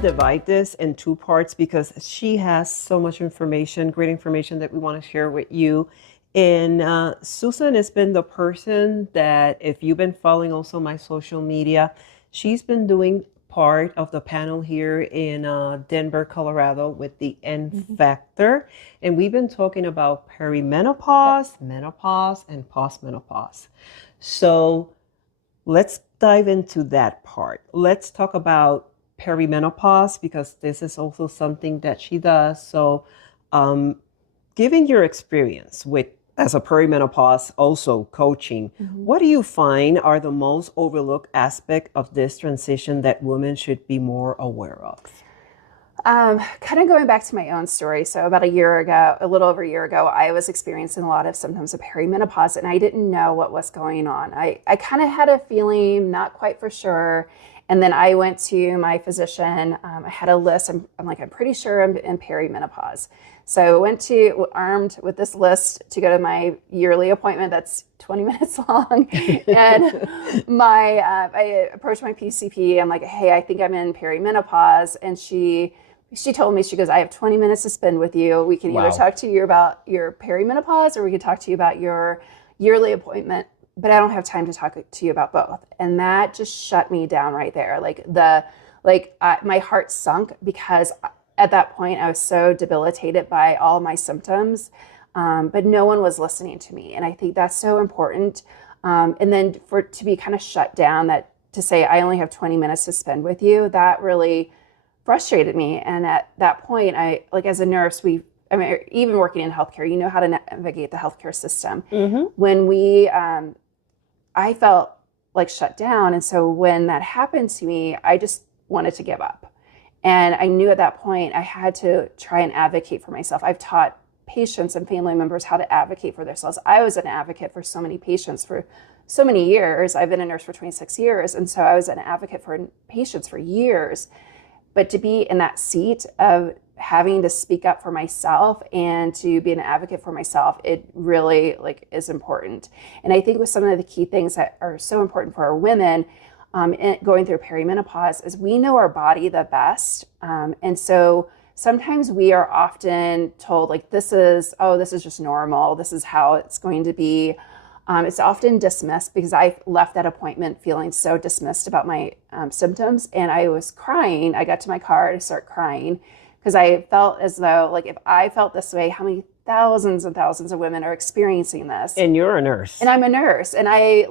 to divide this in two parts because she has so much information, great information that we want to share with you. And Susan has been the person that, if you've been following also my social media, she's been doing part of the panel here in Denver, Colorado with the N Factor. And we've been talking about perimenopause, menopause, and postmenopause. So let's dive into that part. Let's talk about perimenopause because this is also something that she does. So given your experience with as a perimenopause, also coaching, what do you find are the most overlooked aspect of this transition that women should be more aware of? Kind of going back to my own story. So about a little over a year ago, I was experiencing a lot of symptoms of perimenopause and I didn't know what was going on. I kind of had a feeling, not quite for sure. And then I went to my physician. I had a list. I'm pretty sure I'm in perimenopause. So I went armed with this list to go to my yearly appointment. That's 20 minutes long. And I approached my PCP. I'm like, hey, I think I'm in perimenopause. And she told me, she goes, I have 20 minutes to spend with you. We can either talk to you about your perimenopause or we can talk to you about your yearly appointment, but I don't have time to talk to you about both. And that just shut me down right there. My heart sunk because at that point I was so debilitated by all my symptoms, but no one was listening to me. And I think that's so important. And then to be kind of shut down, to say I only have 20 minutes to spend with you, that really frustrated me. And at that point, as a nurse, even working in healthcare, you know how to navigate the healthcare system. When I felt like shut down. And so when that happened to me, I just wanted to give up. And I knew at that point I had to try and advocate for myself. I've taught patients and family members how to advocate for themselves. I was an advocate for so many patients for so many years. I've been a nurse for 26 years. And so I was an advocate for patients for years. But to be in that seat of having to speak up for myself and to be an advocate for myself, it really is important. And I think with some of the key things that are so important for our women going through perimenopause is we know our body the best. And so sometimes we are often told this is just normal. This is how it's going to be. It's often dismissed because I left that appointment feeling so dismissed about my symptoms. And I was crying. I got to my car to start crying because I felt as though if I felt this way, how many thousands and thousands of women are experiencing this? And you're a nurse. And I'm a nurse. And I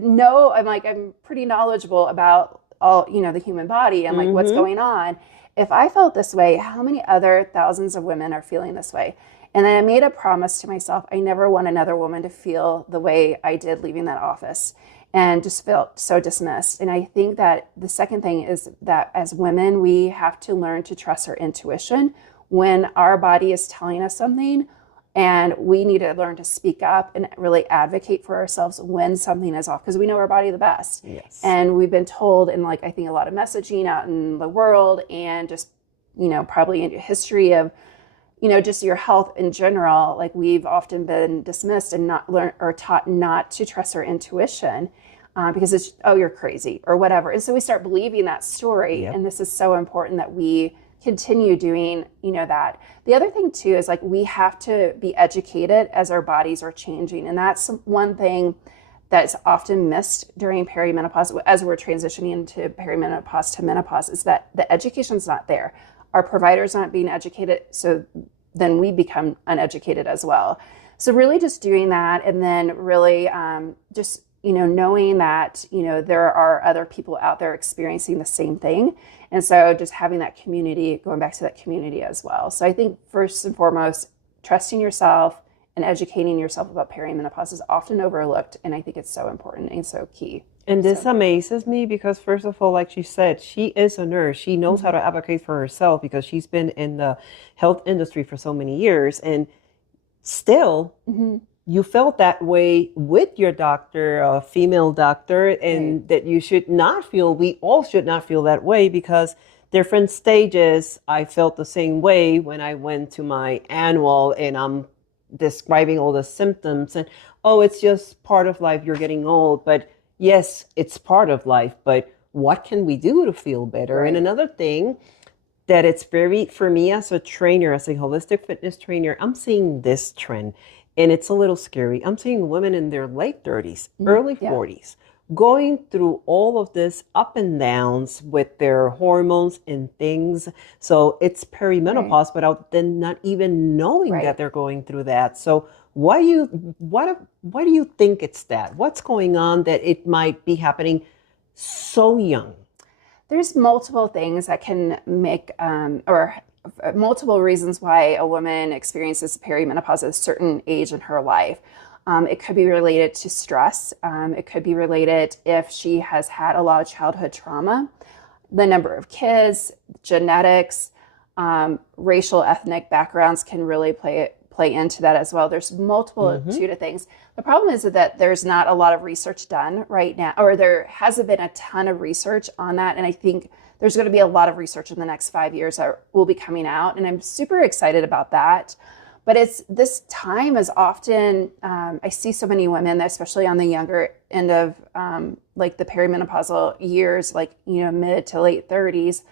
know, I'm pretty knowledgeable about all, the human body and what's going on. If I felt this way, how many other thousands of women are feeling this way? And then I made a promise to myself, I never want another woman to feel the way I did leaving that office and just felt so dismissed. And I think that the second thing is that as women, we have to learn to trust our intuition when our body is telling us something, and we need to learn to speak up and really advocate for ourselves when something is off, because we know our body the best. Yes. And we've been told in I think a lot of messaging out in the world and just, probably in history of, just your health in general, we've often been dismissed and not learned or taught not to trust our intuition because it's, you're crazy or whatever. And so we start believing that story. Yep. And this is so important that we continue doing, that. The other thing too is we have to be educated as our bodies are changing. And that's one thing that's often missed during perimenopause as we're transitioning into perimenopause to menopause is that the education's not there. Our providers aren't being educated, so then we become uneducated as well. So really just doing that, and then really just, knowing that, there are other people out there experiencing the same thing. And so just having that community, going back to that community as well. So I think first and foremost, trusting yourself and educating yourself about perimenopause is often overlooked. And I think it's so important and so key. And this amazes me because, first of all, like she said, she is a nurse. She knows how to advocate for herself because she's been in the health industry for so many years. And still, you felt that way with your doctor, a female doctor, and that you should not feel, we all should not feel that way because different stages, I felt the same way when I went to my annual and I'm describing all the symptoms and, it's just part of life. You're getting old. But yes, it's part of life, but what can we do to feel better? Right. And another thing that it's very, for me as a trainer, as a holistic fitness trainer, I'm seeing this trend and it's a little scary. I'm seeing women in their late 30s, early Yeah. 40s, going through all of this up and downs with their hormones and things. So it's Right. perimenopause without them not even knowing that Right. they're going through that. So why do you think it's that? What's going on that it might be happening so young? There's multiple things that can make, or multiple reasons why a woman experiences perimenopause at a certain age in her life. It could be related to stress. It could be related if she has had a lot of childhood trauma, the number of kids, genetics, racial, ethnic backgrounds can really play into that as well. There's multitude of things. The problem is that there's not a lot of research done right now, or there hasn't been a ton of research on that. And I think there's going to be a lot of research in the next 5 years that will be coming out. And I'm super excited about that. But it's this time is often, I see so many women, especially on the younger end of like the perimenopausal years, like, mid to late 30s,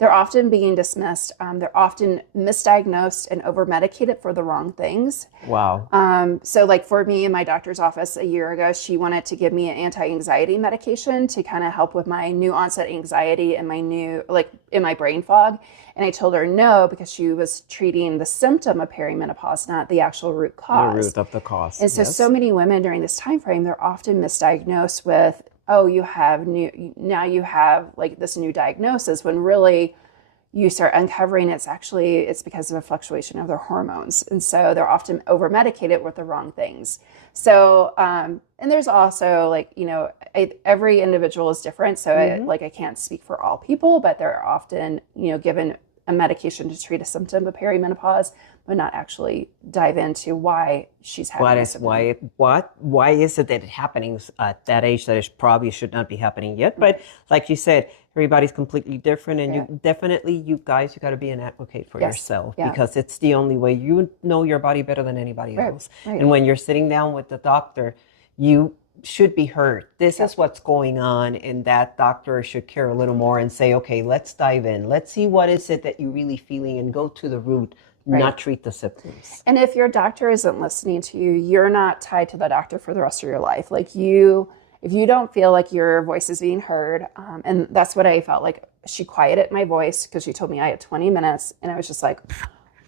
they're often being dismissed. They're often misdiagnosed and over medicated for the wrong things. Wow. So like for me in my doctor's office a year ago, she wanted to give me an anti-anxiety medication to kind of help with my new onset anxiety and in my brain fog. And I told her no, because she was treating the symptom of perimenopause, not the actual root cause. The root of the cause. And so, yes. so many women during this time frame, they're often misdiagnosed with, oh, you have like this new diagnosis, when really you start uncovering it's because of a fluctuation of their hormones. And so they're often over medicated with the wrong things. So, and there's also every individual is different. So I can't speak for all people, but they're often, given a medication to treat a symptom of perimenopause, but not actually dive into why she's having why is it that it's happening at that age that it probably should not be happening yet? But like you said, everybody's completely different, and you got to be an advocate for yourself, because it's the only way. You know your body better than anybody else. Right. And when you're sitting down with the doctor, you should be heard. This is what's going on, and that doctor should care a little more and say, okay, let's dive in. Let's see what is it that you're really feeling and go to the root, not treat the symptoms. And if your doctor isn't listening to you, you're not tied to the doctor for the rest of your life. If you don't feel like your voice is being heard, and that's what I felt like. She quieted my voice because she told me I had 20 minutes, and I was just like,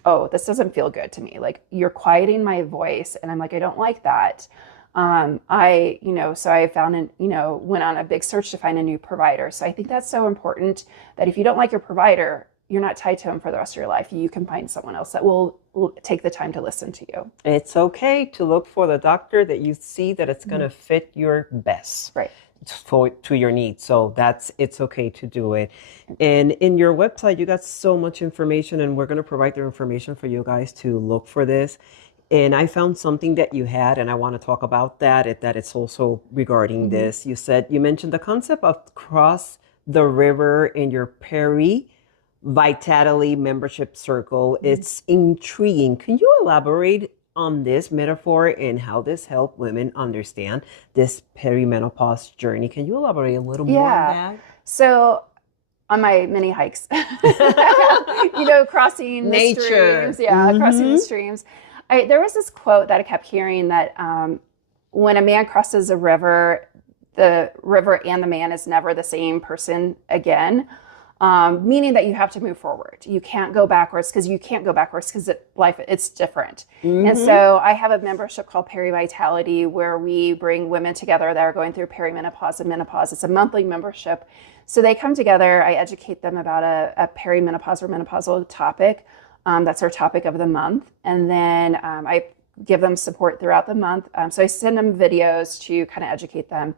oh, this doesn't feel good to me. Like, you're quieting my voice, and I'm like, I don't like that. So I found went on a big search to find a new provider. So I think that's so important, that if you don't like your provider, you're not tied to him for the rest of your life. You can find someone else that will take the time to listen to you. It's okay to look for the doctor that you see that it's going to fit your best. Right. To your needs. So it's okay to do it. And in your website, you got so much information, and we're going to provide the information for you guys to look for this. And I found something that you had, and I want to talk about that it's also regarding this. You mentioned the concept of cross the river in your Vitality membership circle. It's intriguing. Can you elaborate on this metaphor and how this helped women understand this perimenopause journey? Can you elaborate a little more on that? So on my mini hikes, crossing nature, the streams, crossing the streams, there was this quote that I kept hearing that when a man crosses a river, the river and the man is never the same person again. Meaning that you have to move forward. You can't go backwards, because life, it's different. And so I have a membership called Vitality, where we bring women together that are going through perimenopause and menopause. It's a monthly membership. So they come together, I educate them about a perimenopause or menopausal topic. That's our topic of the month. And then I give them support throughout the month. So I send them videos to kind of educate them.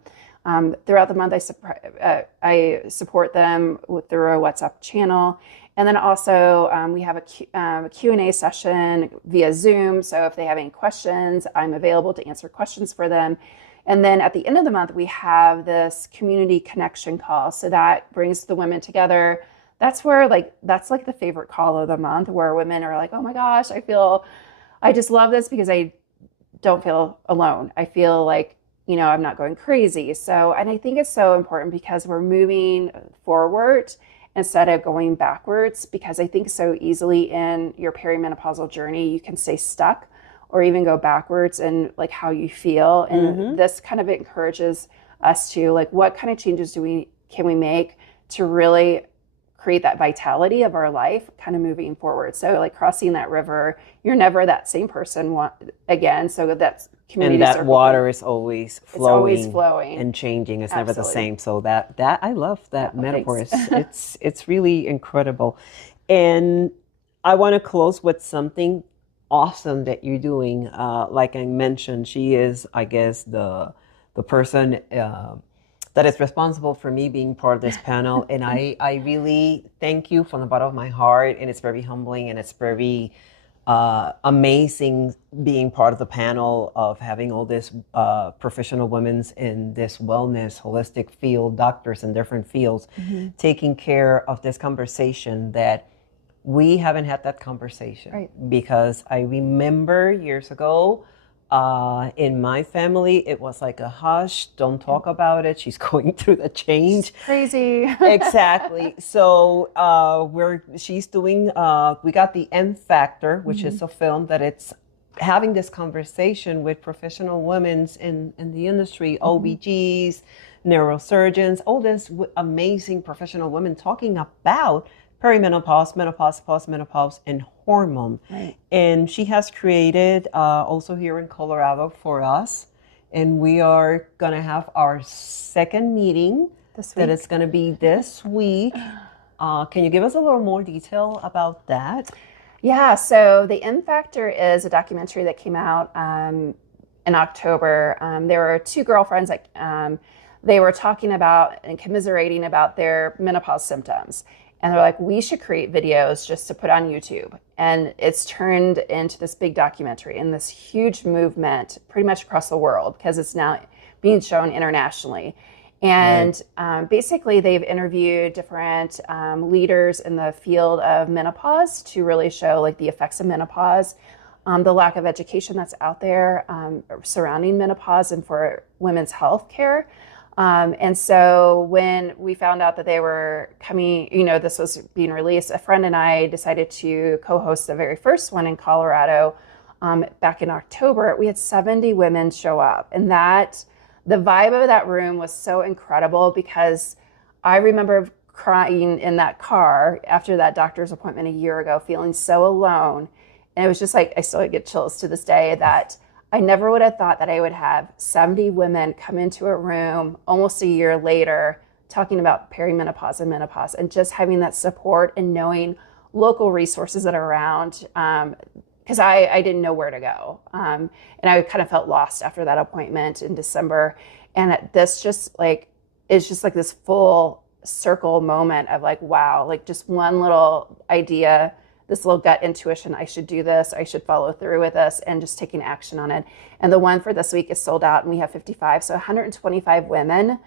Throughout the month, I support them through a WhatsApp channel. And then also we have a Q&A session via Zoom. So if they have any questions, I'm available to answer questions for them. And then at the end of the month, we have this community connection call. So that brings the women together. That's where that's the favorite call of the month, where women are like, oh my gosh, I just love this, because I don't feel alone. I feel like, I'm not going crazy. So, and I think it's so important because we're moving forward instead of going backwards, because I think so easily in your perimenopausal journey, you can stay stuck or even go backwards in like how you feel. And this kind of encourages us to like, what kind of changes can we make to really create that vitality of our life kind of moving forward. So like crossing that river, you're never that same person again. So that's community. And that water is always flowing. It's always flowing and changing. It's Absolutely. Never the same. So that I love that metaphor. It's really incredible. And I want to close with something awesome that you're doing. Like I mentioned, she is, I guess, the person that is responsible for me being part of this panel. And I really thank you from the bottom of my heart. And it's very humbling and it's very amazing being part of the panel of having all this professional women in this wellness, holistic field, doctors in different fields, taking care of this conversation that we haven't had that conversation. Right. Because I remember years ago, in my family, it was like a hush, don't talk about it. She's going through the change. It's crazy. Exactly. So she's doing, we got the M Factor, which is a film that it's having this conversation with professional women in the industry, OBGs, neurosurgeons, all this amazing professional women talking about perimenopause, menopause, postmenopause, and hormone. Right. And she has created also here in Colorado for us. And we are going to have our second meeting This week. That is going to be this week. Can you give us a little more detail about that? Yeah, so the M Factor is a documentary that came out in October. There were two girlfriends that they were talking about and commiserating about their menopause symptoms. And they're like, we should create videos just to put on YouTube. And it's turned into this big documentary and this huge movement pretty much across the world because it's now being shown internationally. And basically, they've interviewed different leaders in the field of menopause to really show like the effects of menopause, the lack of education that's out there surrounding menopause and for women's health care. And so when we found out that they were coming, this was being released, a friend and I decided to co-host the very first one in Colorado back in October. We had 70 women show up, and the vibe of that room was so incredible because I remember crying in that car after that doctor's appointment a year ago, feeling so alone. And it was just like, I still get chills to this day that I never would have thought that I would have 70 women come into a room almost a year later talking about perimenopause and menopause and just having that support and knowing local resources that are around. Because I didn't know where to go. And I kind of felt lost after that appointment in December. And this just like, it's just like this full circle moment of like, wow, like just one little idea, this little gut intuition, I should do this, I should follow through with this, and just taking action on it. And the one for this week is sold out and we have 55. So 125 women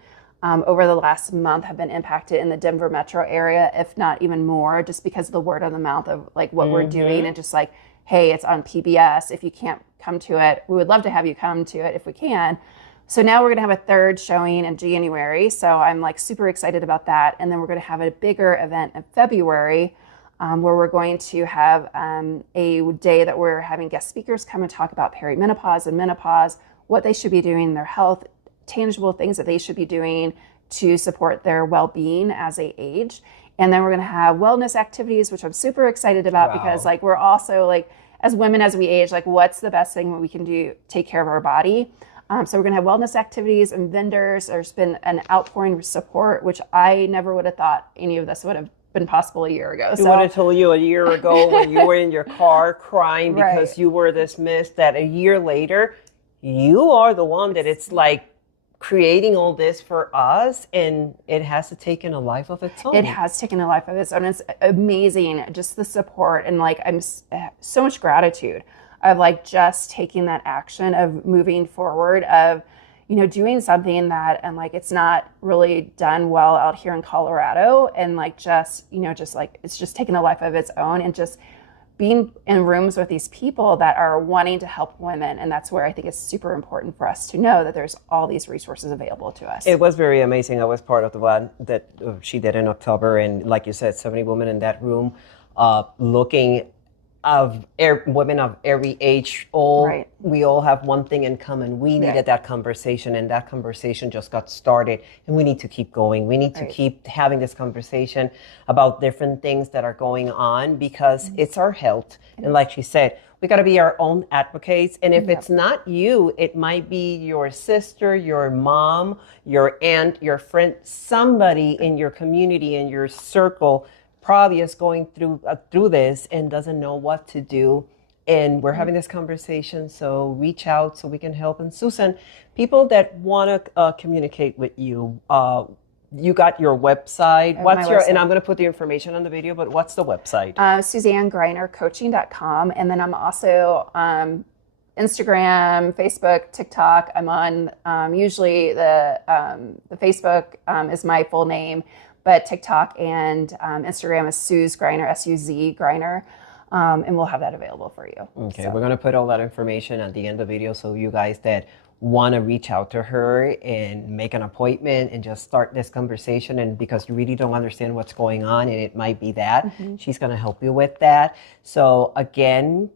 over the last month have been impacted in the Denver metro area, if not even more, just because of the word of the mouth of like what we're doing and just like, hey, it's on PBS. If you can't come to it, we would love to have you come to it if we can. So now we're going to have a third showing in January. So I'm like super excited about that. And then we're going to have a bigger event in February where we're going to have a day that we're having guest speakers come and talk about perimenopause and menopause, what they should be doing in their health, tangible things that they should be doing to support their well-being as they age. And then we're going to have wellness activities, which I'm super excited about because like we're also like, as women, as we age, like what's the best thing we can do, take care of our body. So we're going to have wellness activities and vendors. There's been an outpouring of support, which I never would have thought any of this would have been possible a year ago. So, would have told you a year ago when you were in your car crying because you were dismissed that a year later, you are the one that it's like creating all this for us, and it has taken a life of its own. It has taken a life of its own. It's amazing, just the support, and like I'm so much gratitude of like just taking that action of moving forward, of doing something that and like it's not really done well out here in Colorado, and like just like it's just taken a life of its own, and just being in rooms with these people that are wanting to help women. And that's where I think it's super important for us to know that there's all these resources available to us. It was very amazing. I was part of the one that she did in October. And like you said, 70 women in that room looking of women of every age. Right. We all have one thing in common. We needed that conversation, and that conversation just got started, and we need to keep going. We need to keep having this conversation about different things that are going on, because it's our health. And like she said, we got to be our own advocates. And if it's not you, it might be your sister, your mom, your aunt, your friend, somebody in your community, in your circle, probably is going through this and doesn't know what to do. And we're having this conversation, so reach out so we can help. And Susan, people that want to communicate with you, you got your website. What's your, and I'm going to put the information on the video, but what's the website? SuzanneGreinerCoaching.com. And then I'm also Instagram, Facebook, TikTok. I'm on usually the Facebook is my full name, but TikTok and Instagram is Suz Greiner, S-U-Z Greiner. And we'll have that available for you. Okay, we're going to put all that information at the end of the video, so you guys that want to reach out to her and make an appointment and just start this conversation, and because you really don't understand what's going on, and it might be that, she's going to help you with that. So again,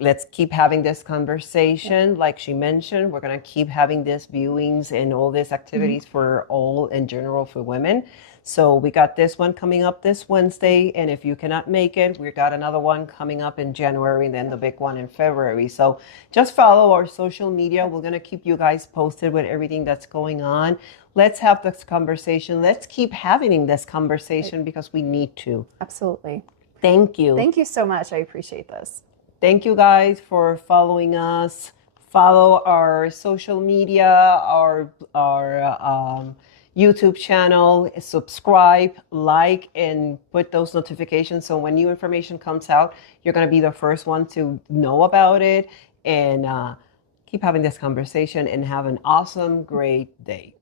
let's keep having this conversation. Like she mentioned, we're going to keep having these viewings and all these activities for all in general for women. So we got this one coming up this Wednesday, and if you cannot make it, we got another one coming up in January, and then the big one in February. So just follow our social media. We're going to keep you guys posted with everything that's going on. Let's have this conversation. Let's keep having this conversation because we need to. Absolutely. Thank you. Thank you so much. I appreciate this. Thank you guys for following us. Follow our social media, our YouTube channel, subscribe, like, and put those notifications so when new information comes out, you're going to be the first one to know about it. And keep having this conversation and have an awesome, great day.